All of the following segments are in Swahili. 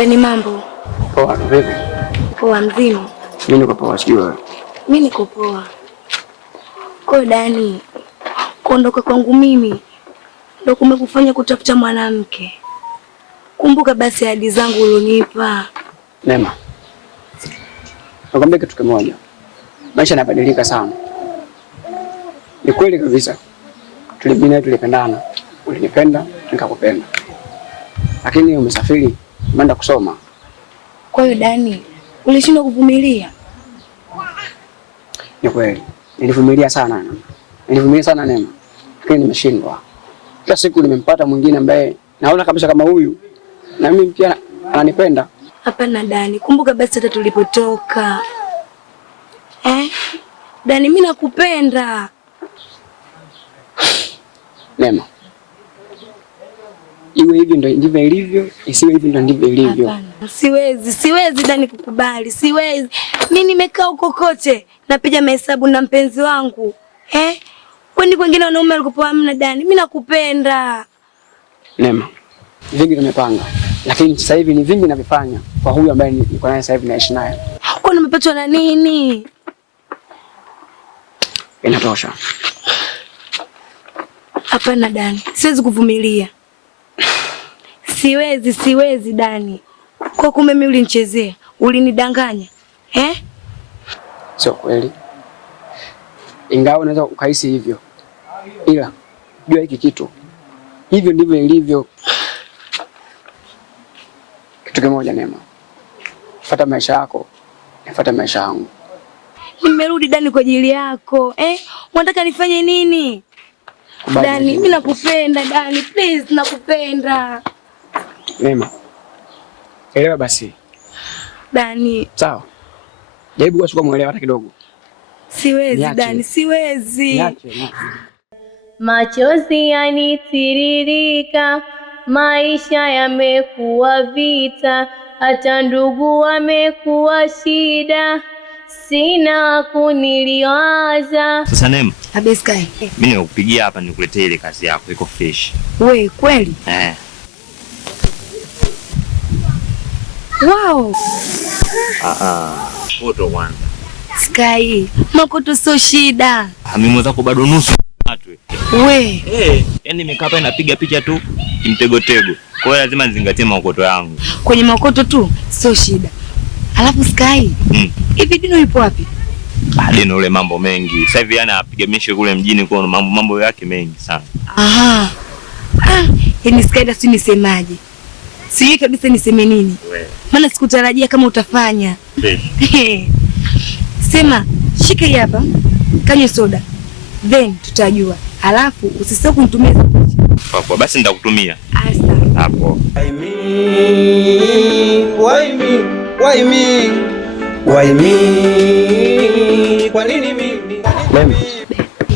Dani, mambo poa? Vipi? Poa, mzima. Mimi niko poa, sijui wewe. Mimi niko poa. Kwa Dani, kuondoka kwangu mimi ndio kumekufanya kutafuta mwanamke. Kumbuka basi ahadi zangu ulionipa. Neema, nakwambia kitu kimoja, maisha yanabadilika sana. Ni kweli kabisa, tulipendana, ulinipenda nikakupenda, lakini umesafiri umeenda kusoma. Kwa hiyo Dani, ulishindwa kuvumilia? Ni kweli nilivumilia sana Neema, lakini nimeshindwa. Kila siku nimempata mwingine ambaye naona kabisa kama huyu na mimi pia ananipenda. Hapana Dani, kumbuka basi hata tulipotoka. Dani, mimi nakupenda. Neema, iwe hivi ndio ndivyo ilivyo, isiwe hivi ndio ndivyo ilivyo. Hapana, siwezi Dani kukubali, siwezi. Mimi nimekaa huko kote napiga mahesabu na mpenzi wangu. Kwani wengine wanaume walikuwa hamna Dani, mimi nakupenda. Neema, vingi tumepanga, lakini sasa hivi ni vingi navifanya kwa huyu ambaye niko naye sasa hivi naishi naye. Kwani umepatwa na nini? Inatosha. Hapana Dani, siwezi kuvumilia. Siwezi Dani. Kwa kumbe mimi ulinichezea, ulinidanganya. Sio kweli. Ingawa unaweza ukahisi hivyo, ila jua hiki kitu hivyo ndivyo ilivyo. Kitu kimoja Neema, fuata maisha yako, nifuate maisha yangu. Nimerudi Dani kwa ajili yako. Unataka nifanye nini? Dani, mimi nakupenda Dani, please, nakupenda. Neema, elewa basi. Dani. Sawa. Jaribu basi kumuelewa hata kidogo. Siwezi Dani, siwezi. Niache. Machozi yanitiririka, maisha yamekuwa vita, hata ndugu wamekuwa shida, sina kuniliwaza. Sasa Neema, Abeskai, mimi nimekupigia hapa nikuletee ile kazi yako, iko fresh. Wewe kweli? Wow. Foto kwanza. Sky, makoto sio shida. Mimi mwenzako bado nusu watu. We. Yaani nimekaa hapa napiga picha tu kimtegotego. Kwa hiyo lazima nizingatie makoto yangu. Kwenye makoto tu sio shida. Alafu Sky, hivi Dino yupo wapi? Dino ule mambo mengi. Sasa hivi anapiga mishe kule mjini kwa mambo yake mengi sana. Yaani Sky da, si nisemaje? Sijui kabisa niseme nini. Maana sikutarajia kama utafanya. Sema, shika hii hapa, kanywe soda. Then tutajua. Alafu usisahau kunitumia picha. Kwa basi nitakutumia. Asa. Hapo. Why me? Kwa nini mimi? Mimi.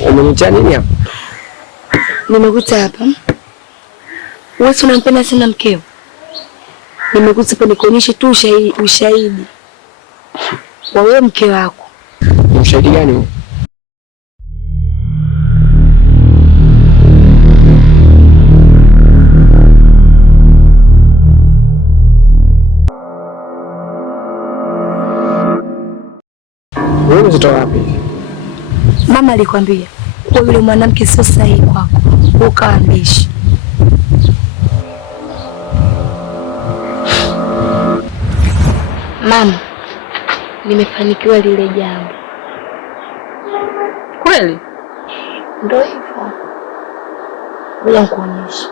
Umenitia nini hapa? Nimekuta hapa. Wewe unampenda sana mkeo. Nimekuta hapa nikuonyeshe tu ushahidi wa wewe mke wako. Ushahidi gani huo? Wewe unatoa wapi? Mama alikwambia kwa yule mwanamke sio sahihi kwako, ukaambishi. Mama, nimefanikiwa lile jambo. Kweli? Ndio hivyo. Ngoja nikuonyeshe.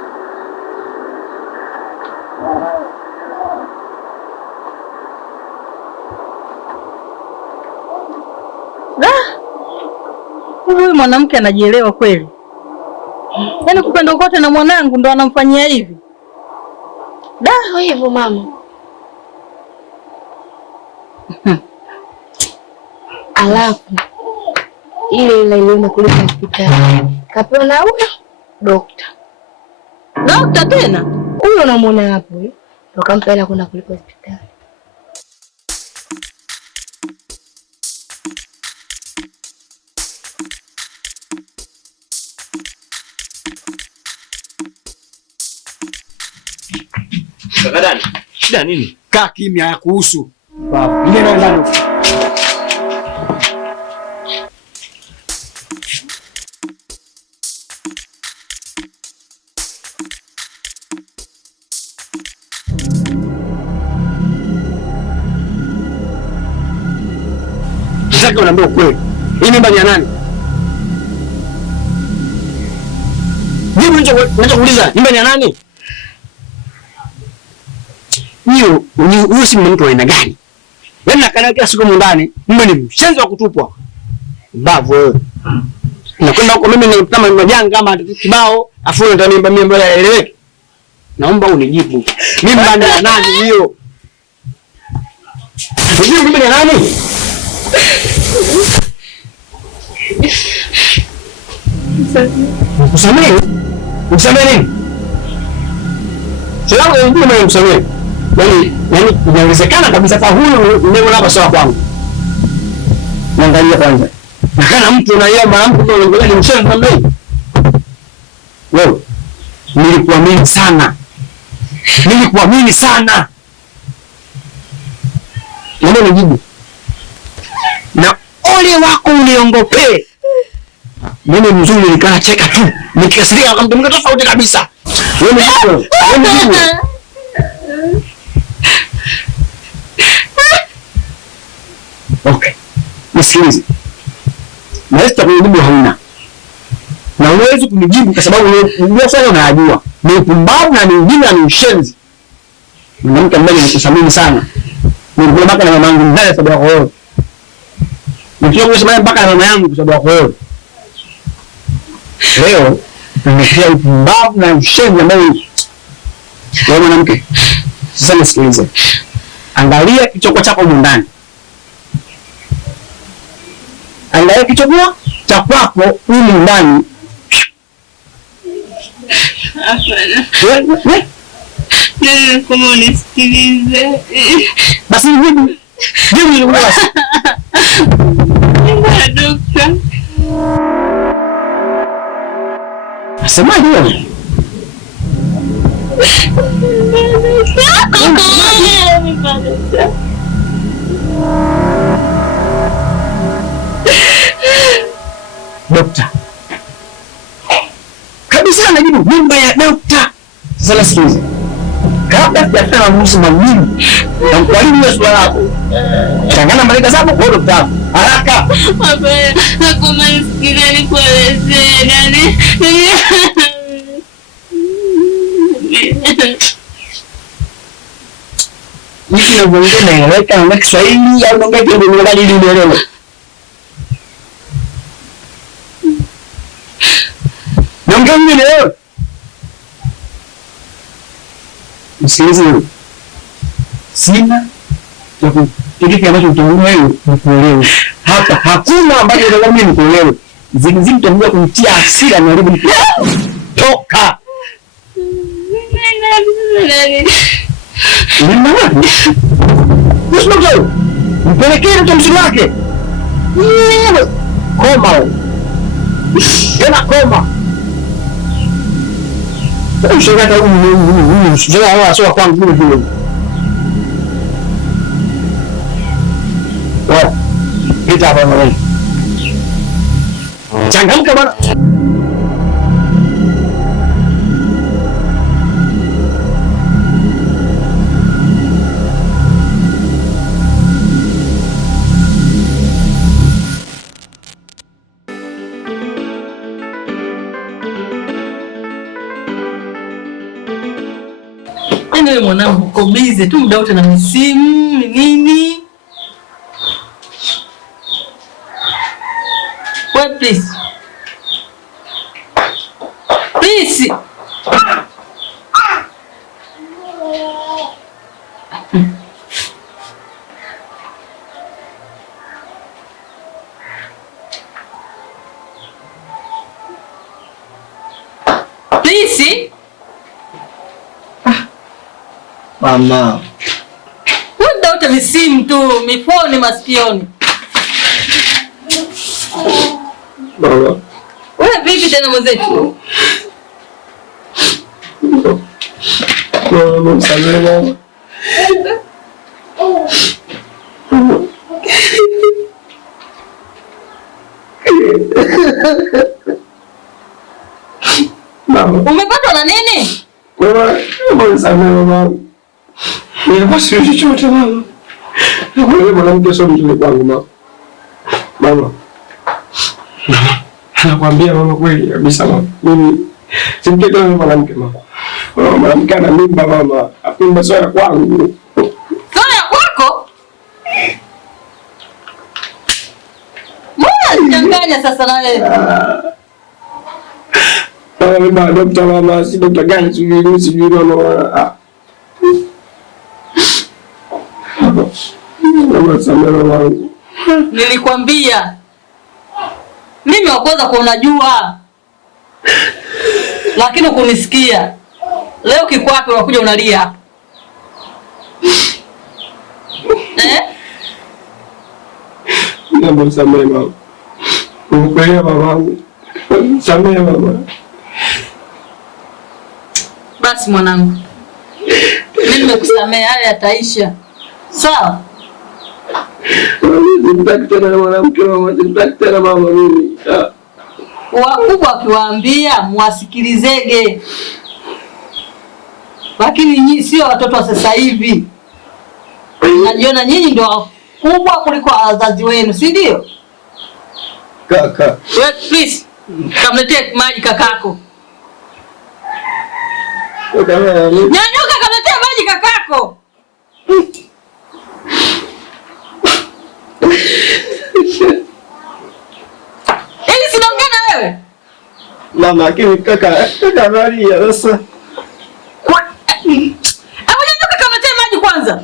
Huyu mwanamke anajielewa kweli. Yaani kupenda kote na mwanangu ndo anamfanyia hivi. Ndio hivyo mama. Alafu ile iliona kule hospitali kapewa na huyo dokta. Dokta tena? Huyo unamuona hapo huyo. Ndio kampa hela kwenda kulipa hospitali. Kaka Dani, shida nini? Kaa kimya ya kuhusu. Ingia na ndani. Nataka unaambia ukweli. Hii nyumba ni ya nani? Jibu ninachokuuliza, nyumba ni ya nani? Huyo si mtu wa aina gani? Yaani nakaa kila siku ndani, mimi ni mshenzi wa kutupwa. Mbavu wewe. Nakwenda huko mimi na kama majanga kama kibao, afu nitaniimba mimi mbele yaeleweke. Naomba unijibu. Mimba ni ya nani hiyo? Unajua mimba ni ya nani? Kusamehe? Kusamehe nini? Sio wewe ndio unamsamehe. Yaani inawezekana kabisa kwa huyu ndio hapa sawa kwangu. Naangalia kwanza. Nakana mtu na yeye mwanamke ndio anaongelea ni mshenzi kama hii. Wewe nilikuamini sana. Nilikuamini sana. Naomba nijibu. Na ole wako uniongopee. Mimi mzuri nikaa cheka tu. Nikikasirika kama mtu tofauti kabisa. Wewe nijibu. Wewe nijibu. Okay. Nisikilize. Naweza kunijibu hauna. Na huwezi kunijibu kwa sababu unajua sana unajua. Ni upumbavu na ni ujinga na ni ushenzi. Mwanamke ambaye nikusamini sana. Nilikuwa mpaka na mamangu ndani sababu yako wewe. Nikiwa kusema mpaka na mama yangu sababu yako wewe. Leo nimefikia upumbavu na ushenzi ambao wewe mwanamke. Sasa nisikilize. Angalia kichoko chako ndani. Angalia kichoko cha kwako huko ndani. Hapana. Wewe kama unisikilize. Basi jibu. Jibu ni basi. Mbona dokta? Semaje wewe? Dokta. Kabisa anajibu mimba ya dokta. Sasa nasikiza. Kabla sijafanya maamuzi mawili na mkwalimu wa swala lako. Changana malika zako kwa dokta. Haraka. Hapana, nakoma nisikilize nikuelezee nani. Mimi naongea naeleweka na Kiswahili au naongea kwa ili nielewe. Naongea mimi leo. Msikilize. Sina kile ambacho utaona wewe nikuelewe. Hapa hakuna ambacho utaona mimi nikuelewe. Zingine tutakuja kumtia hasira na haribu. Toka. Nini wapi? Usimtoe. Mpelekee mtu mzigo wake. Koma. Tena koma. Ushogata huyu sio hawa sio kwangu vile vile. Wa. Pita hapa mwana. Changamka bwana. Wewe mwanangu uko busy tu muda wote na misimu nini? What please? Please. Please. Mama. Muda wote ni simu tu, mifoni masikioni. Baba. Wewe vipi tena mwenzetu? Mama, msamehe mama. Umepatwa na nini? Mama nisamehe mama. Nilikuwa sijui chochote mama. Yule mwanamke sio mzuri kwangu mama. Mama. Nakwambia mama kweli kabisa mama. Mimi simtaki yule mwanamke mama. Mwanamke ana mimba mama. Mimba sio ya kwangu. Sio ya kwako? Mbona unachanganya sasa na wewe? Mama dokta mama, si dokta gani sijui mama. Mama samehe wangu. Nilikwambia. Mimi wakoza kwa unajua. Lakini ukunisikia. Leo kikwapi unakuja unalia. Mama samehe mama. Ukuelewa mamangu. Samehe mama. Basi mwanangu. Mimi nimekusamehe, haya yataisha. Sawa? Simtaki tena mwanamke mama, simtaki tena mama mimi. Wakubwa wakiwaambia mwasikilizege. Lakini nyinyi sio watoto wa sasa hivi. Najiona nyinyi ndio wakubwa kuliko wazazi wenu, si ndio? Kaka. Wewe please, kamletee maji kakako. Nyanyuka kamletee maji kakako. Ili sinaongea na wewe. Mama, lakini kaka analia sasa. Hebu nyanyuka kamletee maji kwanza.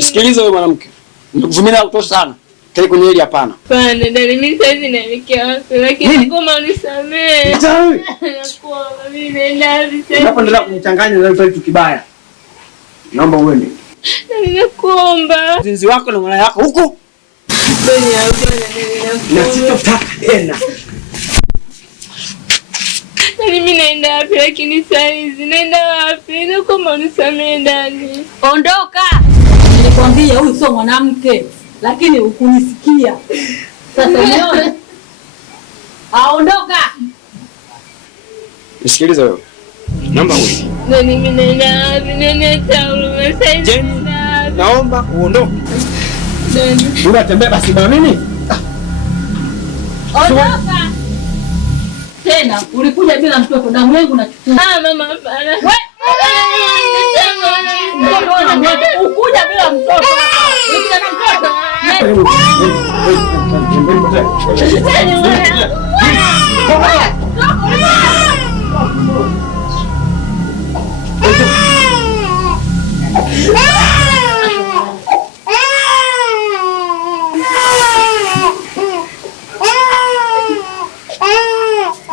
Sikiliza wewe mwanamke. Nikuvumilia kutosha sana. Kile kwenye hili hapana. Bana, dada mimi sasa naelekea wapi? Lakini ngoma unisamee. Nakuomba mimi nenda sasa. Unapoendelea kunichanganya na kitu kibaya. Naomba uende. Ninakuomba. Mzinzi wako na mwana yako huko. Bani hapana, ninakuomba. Na sitotaka tena. Mimi naenda wapi lakini saa hizi? Naenda wapi? Nakuomba unisamee ndani. Ondoka. Nilikwambia huyu sio mwanamke, lakini hukunisikia. Sasa umeona? Aondoka. Nisikilize wewe. Naomba uende. Nani mimi naenda wapi? Nani taulu sasa hivi? Naomba uondoke. Nani? Unatembea basi na mimi? Ondoka. Tena ulikuja bila mtoto, damu yangu nachukua. Mama hapana. Ukuja bila mtoto. Ulikuja na mtoto.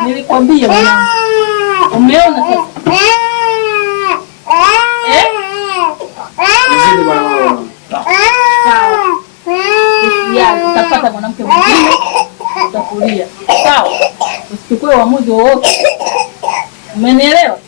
Nilikwambia mwanangu. Umeona sasa? Utapata mwanamke mwingine, utakulia. Sawa? Usichukue uamuzi wowote. Umenielewa?